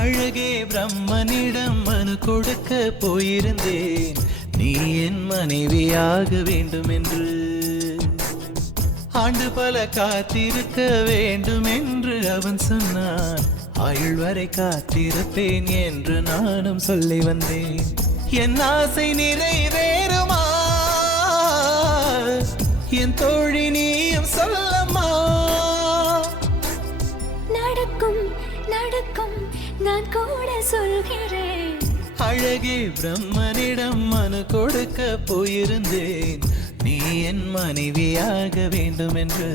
அழகே பிரம்மனிடம் மனு கொடுக்க போயிருந்தேன், நீ என் மனைவியாக வேண்டும் என்று. ஆண்டு பல காத்திருக்க வேண்டும் என்று அவன் சொன்னான், ஆயுள் வரை காத்திருப்பேன் என்று நானும் சொல்லி வந்தேன். என் ஆசை நிறைவேறுமா என் தோழி, நீயும் சொல்லம்மா. நடக்கும் நடக்கும் நான் கூட சொல்கிறேன். அழகே பிரம்மனிடம் மனு கொடுக்க போயிருந்தேன், நீ என் மனைவியாக வேண்டும் என்று.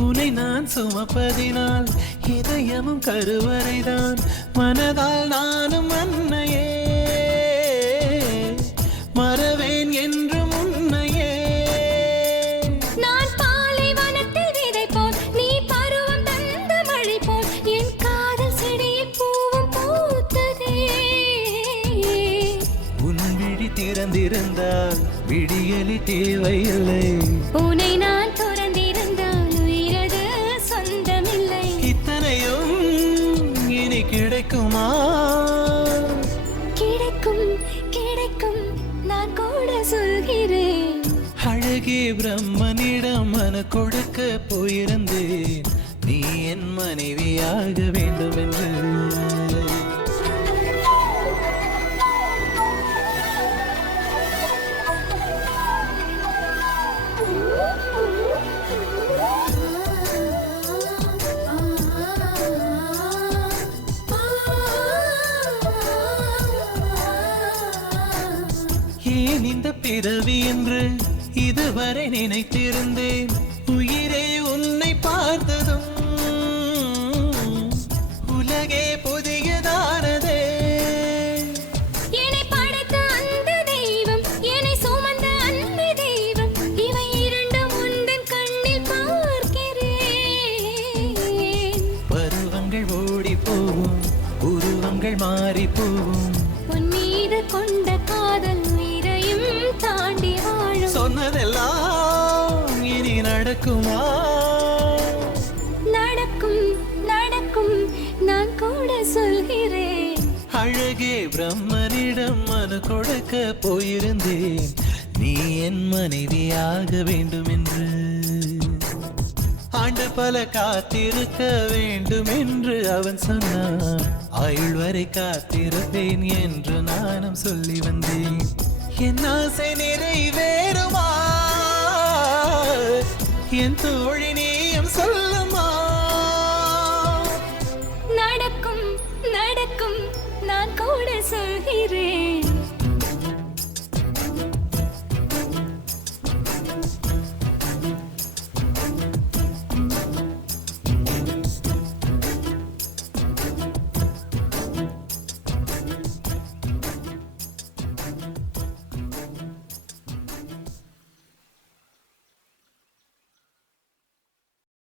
உன்னை நான் சுமப்பதினால் இதயமும் கருவறைதான், மனதால் நானும் அன்னையே மறவேன் என்று உன்னையே. நான் பாலைவனத்தில் விதை போல், நீ பருவம் தந்த மழை போல், என் காதல் செடியில் பூவும் பூத்ததே. உன் விழி திறந்திருந்தால் விடியலி தேவையில்லை, உன்னை நான் துறந்திருந்தால் உயிரது சொந்தமில்லை. இத்தனையும் இனி கிடைக்குமா? கிடைக்கும் கிடைக்கும் நான் கூட சொல்கிறேன். அழகே பிரம்மனிடம் மனு கொடுக்க போயிருந்தேன், நீ என் மனைவியாக வேண்டும் என்று. ஏன் இந்த பிறவி என்று இதுவரை நினைத்திருந்தேன், உயிரே உன்னை பார்த்ததும் உலகே புதியதானதே. என்னை படைத்த அந்த தெய்வம், என்னை சுமந்த அந்த தெய்வம், இவை இரண்டும் உந்தன் கண்ணில் பார்க்கிறேன். பருவங்கள் ஓடி போகும், உருவங்கள் மாறி போகும், உன் மீது கொண்ட காதல் உயிரையும் தாண்டி வாழும். சொன்னதெல்லாம் இனி நடக்குமா? நடக்கும் நடக்கும் நான் கூட சொல்கிறேன். அழகே பிரம்மனிடம் மனு கொடுக்க போயிருந்தேன், நீ என் மனைவியாக வேண்டும் என்று. ஆண்டு பல காத்திருக்க வேண்டும் என்று அவன் சொன்னான், ஆயுள் வரை காத்திருப்பேன் என்று நானும் சொல்லி வந்தேன். என் ஆசை நிறைவேறுமா என் தோழி,